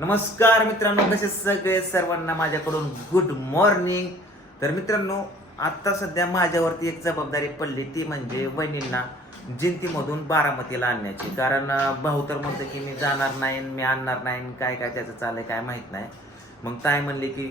नमस्कार मित्रांनो कसे सगळे सर्वांना माझ्याकडून गुड मॉर्निंग तर मित्रांनो आत्ता सध्या माझ्यावरती एक जबाबदारी पडली ती म्हणजे वहिनींना जिंतीमधून बारामतीला आणण्याची. कारण बहुतर भाऊ तर म्हणतो की मी जाणार नाही मी आणणार नाही काय काय त्याचं चाललंय काय माहीत नाही. मग ताई म्हणले की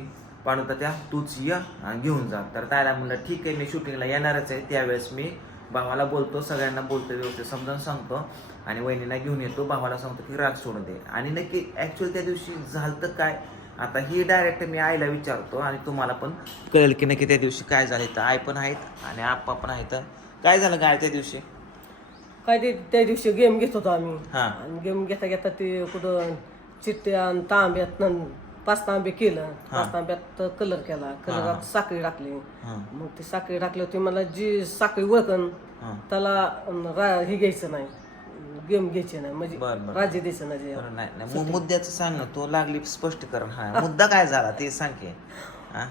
पाणू त्या तूच ये घेऊन जा. तर ताईला म्हणलं ठीक आहे मी शूटिंगला येणारच आहे त्यावेळेस मी भावाला बोलतो सगळ्यांना बोलतो व्यवस्थित समजावून सांगतो. आणि वहिनीला घेऊन येतो भावाला सांगतो की राग सोडून दे. आणि नक्की ऍक्च्युअली त्या दिवशी झालं तर काय? आता ही डायरेक्ट मी आईला विचारतो आणि तुम्हाला पण कळेल की नक्की त्या दिवशी काय झालं तर आई पण आहेत आणि आप्पा पण आहेत. काय झालं काय त्या दिवशी? काय ते त्या दिवशी गेम घेत होतो आम्ही. हा. आणि गेम घेता घेता ते कुठं चिट्ट्या आणि तांब्यात न- पाच तांबे केलं पाच तांब्यात कलर केला कलरात साखळी टाकली. मग ती साखळी टाकली होती मला जी साखळी हा. त्याला रा- हे घ्यायचं नाही. गेम घ्यायचे नाही म्हणजे बरं, बरं. राज्य द्यायचं नाही. बरं, नाही नाही. मु- मुद्द्याचं सांग ना तो लागली स्पष्टीकरण. हा मुद्दा काय झाला ते सांग की.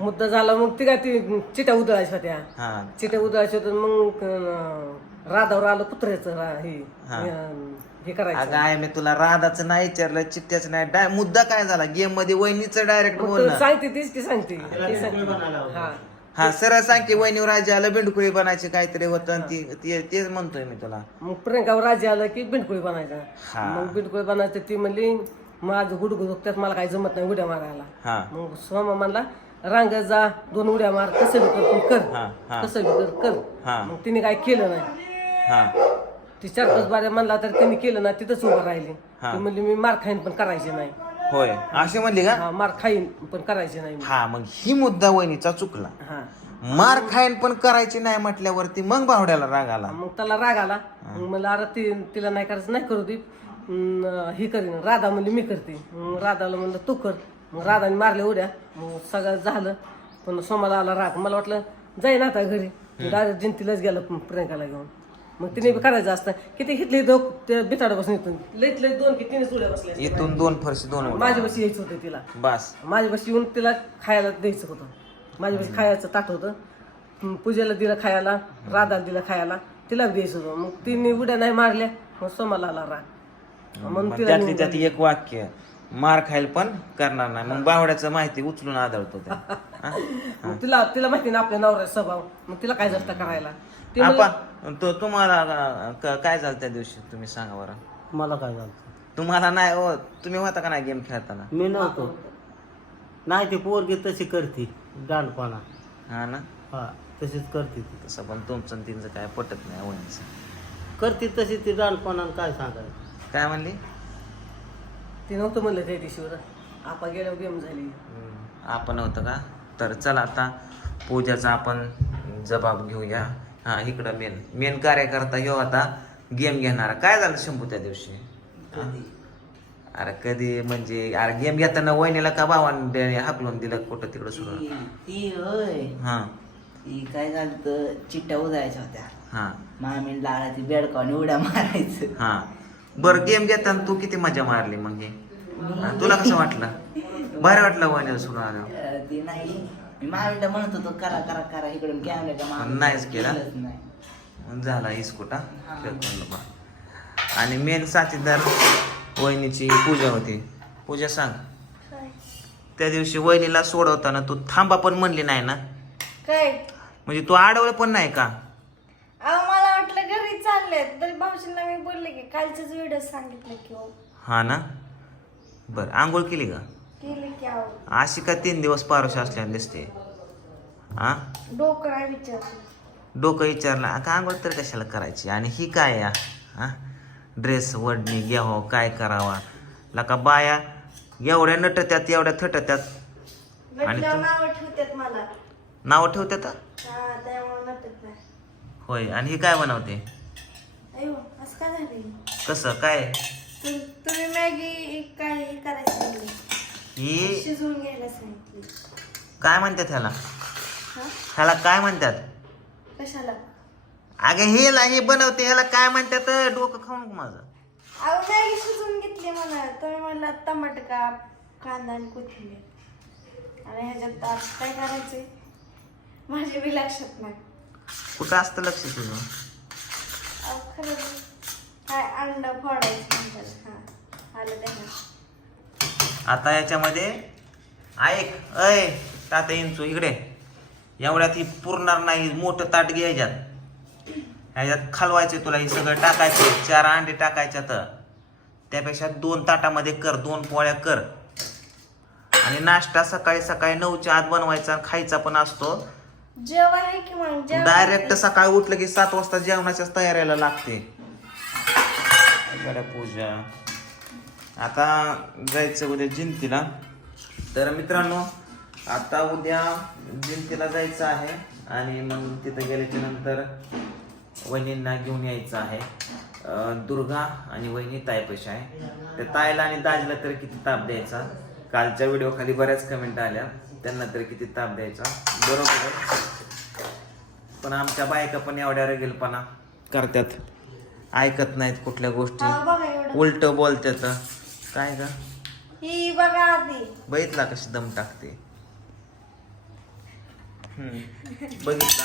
मुद्दा झाला मग ती काय ती चिट्या उधळायच्या होत्या हा. चिट्या उधळायच्या होत्या मग अं, राधावर आलं कुत्र्याचं रा- हे हा. अं, हे करायचं. अगं आहे मी तुला राधाचं नाही विचारलं चित्त्याचं नाही. डाय मुद्दा काय झाला? गेममध्ये वहिनीचं डायरेक्ट मग सांगते तीच ती सांगते. ती सांगते. हा. हा सरळ सांग की वहिनी राज्याला बेंडकुळी बनायचे काहीतरी होतं आणि ती ते- तेच म्हणतोय मी तुला. मग प्रियंकावर राजी आलं की बिंडकुळी बनायचा. हा. मग बिंडकुळी बनायचं ती म्हणली माझं गुडगु दुखतात मला काही जमत नाही उड्या मारायला. हा. मग सोमा म्हणला रांग जा दोन उड्या मार कसं बी कर पण कर. हा कसं बी कर कर. हा. मग तिने काय केलं नाही. हा. ती चार पाच बाऱ्या म्हणला तर तिने केलं ना तिथंच उभं राहिली. हा. ती म्हणली मी मार खाईन पण करायचे नाही. होय. अशी म्हणली का? हा मार खाईन पण करायचे नाही हा मग ही मुद्दा वहिनीचा चुकला. हा. मार खाईन पण करायची नाही म्हटल्यावरती मग भावड्याला राग आला. मग त्याला राग आला. मग मला अरे ती तिला नाही करायचं नाही करू दे. अं, ही करीन. राधा म्हणली मी करते. मग राधाला म्हणलं तू कर. मग राधाने मारले उड्या. मग सगळं झालं. पण सोमाला आला राग. मला वाटलं जाईन आता घरी. डायरेक्ट जिंतीलाच गेलं प्रियंकाला घेऊन. मग तिने बी करायचं असतं. किती घेतली त्या बिताडापासून इथून? लईत लईत दोन की तीनच उड्या बसल्या. इथून दोन फरशी दोन उड्या. माझ्या बशी यायचं होतं तिला. बस. माझ्या बशी येऊन तिला खायला द्यायचं होतं. माझ्या बशी खायचं ताट होतं. पूजेला दिलं खायला राधाला दिलं खायला तिला बी द्यायचं होतं. मग तिने उड्या नाही मारल्या मग सोमाला आला राग. म्हणून मग तिला त्यातली त्यात एक वाक्य. मार खायला पण करणार नाही. मग बावड्याचं माहिती उचलून आदळतो ते हा? मग तिला तिला माहिती ना आपल्या नवऱ्याचा स्वभाव? मग तिला काय जास्त करायला? ती म्हणली, आपा तो तुम्हाला अं, क- काय झालं त्या दिवशी? तुम्ही सांगा बरं. मला काय झालं? तुम्हाला नाही हो तुम्ही होता का नाही गेम खेळताना? मी नव्हतो. नाही ती पोरगी तशी करते दांडपणा हा ना? हा तशीच करते ती. तसं पण तुमचं आणि तिचं काय पटत नाही वहिनीचं. करते तशी ती दांडपणा काय सांगायचं? काय म्हणली? ती नव्हतं म्हणलं त्या दिवशीवर. आपा गेल्यावर गेम झाली. आपण होतं का? तर चला आता पूजाचा आपण जबाब घेऊया. हा इकडं मेन मेन कार्यकर्ता ह्यो आता गेम घेणारा. काय झालं शंभू त्या दिवशी? अरे कधी? म्हणजे अरे गेम घेताना वहिनीला का भावाने हाकलून दिलं कुठं तिकडं सुरू ती होय. हा. ती काय झालं चिट्ट्या उदायच्या होत्या. हा. मामीन लाळा ती बेडकावून उड्या मारायचं. हा. बरं गेम घेताना तू किती मजा मारली मग हे? हा, तुला कसं वाटलं? बरं वाटलं वहिनीला सुरू आलं अं, ती नाही. मी मामीला म्हणत होतो करा करा करा इकडून कॅमेरा पण नाहीच केला? नाही. मग झाला इस्कुटा आणि मेन साथीदार वहिनीची पूजा होती. पूजा सांग. त्या दिवशी वहिनीला सोडवताना तू थांबा पण म्हणली नाही ना? काय? म्हणजे तू आडवलं पण नाही का? अहो चालले तरी भाऊजींना मी बोलले की कालचेच व्हिडिओ सांगितलं की हो. हा ना? बर आंघोळ केली का? केले की अशी का तीन दिवस पारोश असल्याने दिसते? हा डोकं नाही विचारलं. डोकं विचारलं का आंघोळ तर कशाला करायची? आणि ही काय या हा ड्रेस वडणी घ्यावं काय करावा? लका बाया एवढ्या नटत्यात एवढ्या थटत्यात. आणि? नावं ठेवतात मला. नावं ठेवतात हा त्यामुळे नटत नाही. होय आणि ही काय बनवते? अयो असं काय झालं कसं काय? तु- तुम्ही मॅगी काय करायचं म्हणले. ही? शिजवून घ्यायला सांगितली. काय म्हणतात ह्याला? हा? ह्याला काय म्हणतात? कशाला? अगे हेला हे बनवते ह्याला काय म्हणतात? डोकं खाऊन नको माझं. अहो मॅगी शिजवून घेतली म्हणा. तुम्ही म्हणला टमाटर काप कांदा आणि कोथिंबीर. आणि ह्याच्यात आता काय करायचंय? माझ्या बी लक्षात नाही. कुठं असतं लक्ष तुझं? खरंच काय अंडा फोडायचं म्हणतात हा. आलं त्याला आता याच्यामध्ये ऐक अय ताता इंचू इकडे. एवढ्यात ही पुरणार नाही मोठं ताट घ्यायच्यात ह्याच्यात. खालवायचे तुला हे सगळं टाकायचे चार अंडे टाकायच्या तर. त्यापेक्षा दोन ताटामध्ये कर दोन पोळ्या कर. आणि नाश्ता सकाळी सकाळी नऊच्या आत बनवायचा आणि खायचा पण असतो. जेवण आहे की मग जेवण? डायरेक्ट सकाळी उठलं की सात वाजता जेवणाच्याच तयारीला लागते. गड्या पूजा. आता जायचं उद्या जिंतीला. तर मित्रांनो आता उद्या जिंतीला जायचं आहे आणि मग तिथं गेल्याच्यानंतर वहिनींना घेऊन यायचं आहे. दुर्गा आणि वहिनी ताईपाशी आहे. त्या ताईला आणि दाजीला तर किती ताप द्यायचा? कालच्या व्हिडिओ खाली बऱ्याच कमेंट आल्या. त्यांना तर किती ताप द्यायचा? बरोबर आहे. पण आमच्या बायका पण एवढ्या रेगेलपणा करतात. ऐकत नाहीत कुठल्या गोष्टी. उलट बोलतात. काय ही आधी. बघितला कशी दम टाकते. बघितला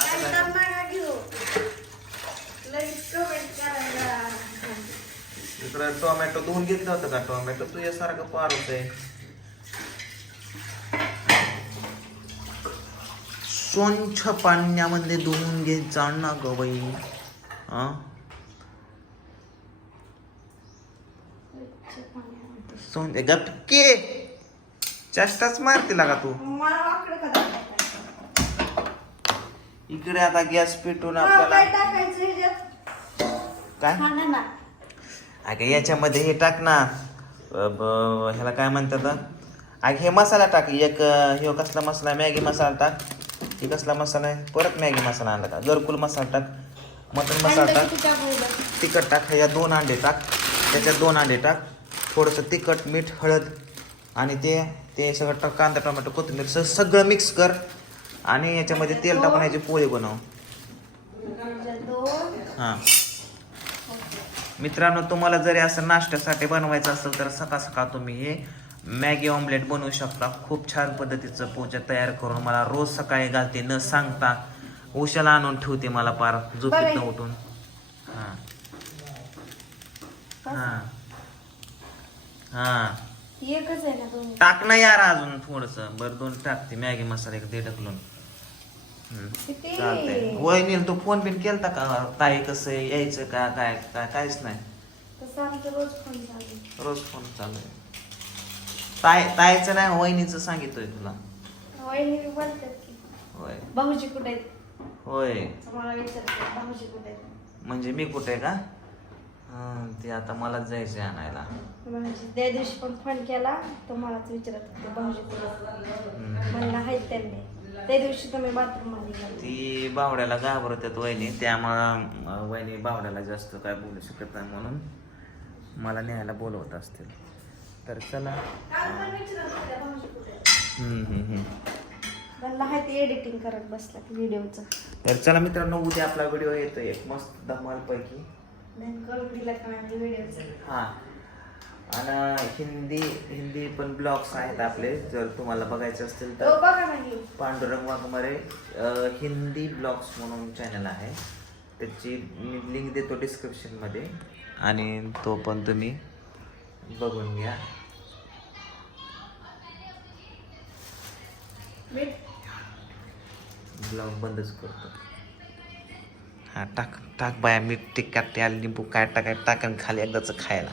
टोमॅटो धुवून घेतलं होतं का? टोमॅटो तुझ्यासारखं पार होतंय स्वच्छ पाण्यामध्ये धुवून घ्यायचा ना ग बाई. हा? सोन गपके चेष्टाच मारते लागा तू. का दाखवायचं? इकडे आता गॅस पेटून आपल्याला काय अगं याच्यामध्ये हे टाक ना. ह्याला काय म्हणतात? अगं हे मसाला टाक. एक हे कसला मसाला? मॅगी मसाला टाक. हे कसला मसाला आहे. परत मॅगी मसाला आणला का घरकुल मसाला टाक मटन मसाला टाक? तिखट टाक. ह्याच्यात दोन अंडे टाक. त्याच्यात दोन अंडे टाक. थोडंसं तिखट मीठ हळद आणि ते ते सगळं टाक कांदा टोमॅटो कोथिंबीर सगळं मिक्स कर आणि याच्यामध्ये तेल टाकून ह्याचे पोळे बनव. हां. मित्रांनो तुम्हाला जरी असं नाश्त्यासाठी बनवायचं असेल तर सकाळ सकाळ तुम्ही हे मॅगी ऑमलेट बनवू शकता. खूप छान पद्धतीचं पोचा तयार करून मला रोज सकाळी घालते. न सांगता उशाला आणून ठेवते मला पार. झोपेत बरं. उठून. हां. हां. हां. ना टाक ना यार अजून थोडस. बरं दोन टाकते. मॅगी मसाला एक दे ढकलून चालतंय. वहिनी तू फोन बिन केलता का? ताई कसं यायचं का? काय? काय? काहीच नाही. तसं आमचं रोज फोन चालू रोज फोन चालू आहे. ताय ताईचं नाही वहिनीचं सांगितलंय तुला. वहिनी बी बोलतात की. होय. भाऊजी कुठे आहेत? होय. मला विचारतात भाऊजी कुठे आहेत? म्हणजे मी कुठे का? हं, ते आता मलाच जायचंय आणायला. भाऊजी त्या दिवशी पण फोन केला तर मलाच विचारत होते भाऊजी कुठे आहेत? म्हणलं आहेत त्यांनी. त्या दिवशी तुम्ही बाथरूममध्ये गेले. ती बावड्याला घाबरतात वहिनी त्यामुळं अं, वहिनी बावड्याला जास्त काय बोलू शकत नाही म्हणून मला न्यायला बोलवत असतील. तर चला? हम्म, हम्म, हम्म. हाय ते एडिटिंग करत बसलात व्हिडिओचं तर चला मित्रांनो उद्या आपला व्हिडिओ येतोय. एक मस्त धमाल पैकी नाही करून दिला का नाही व्हिडिओचं हा. आणि हिंदी हिंदी पण ब्लॉग्स आहेत आपले. जर तुम्हाला बघायचे असतील हो तर बघा नाही पांडुरंग वाघमारे अ, हिंदी ब्लॉग्स म्हणून चॅनल आहे. त्याची मी लिंक देतो डिस्क्रिप्शनमध्ये आणि तो पण तुम्ही बघून घ्या. ब्लॉग बंदच करतो. हा टाक टाक बाया मीठ तिखट आली लिंबू काय टाकाय टाकन खाली एकदाच खायला.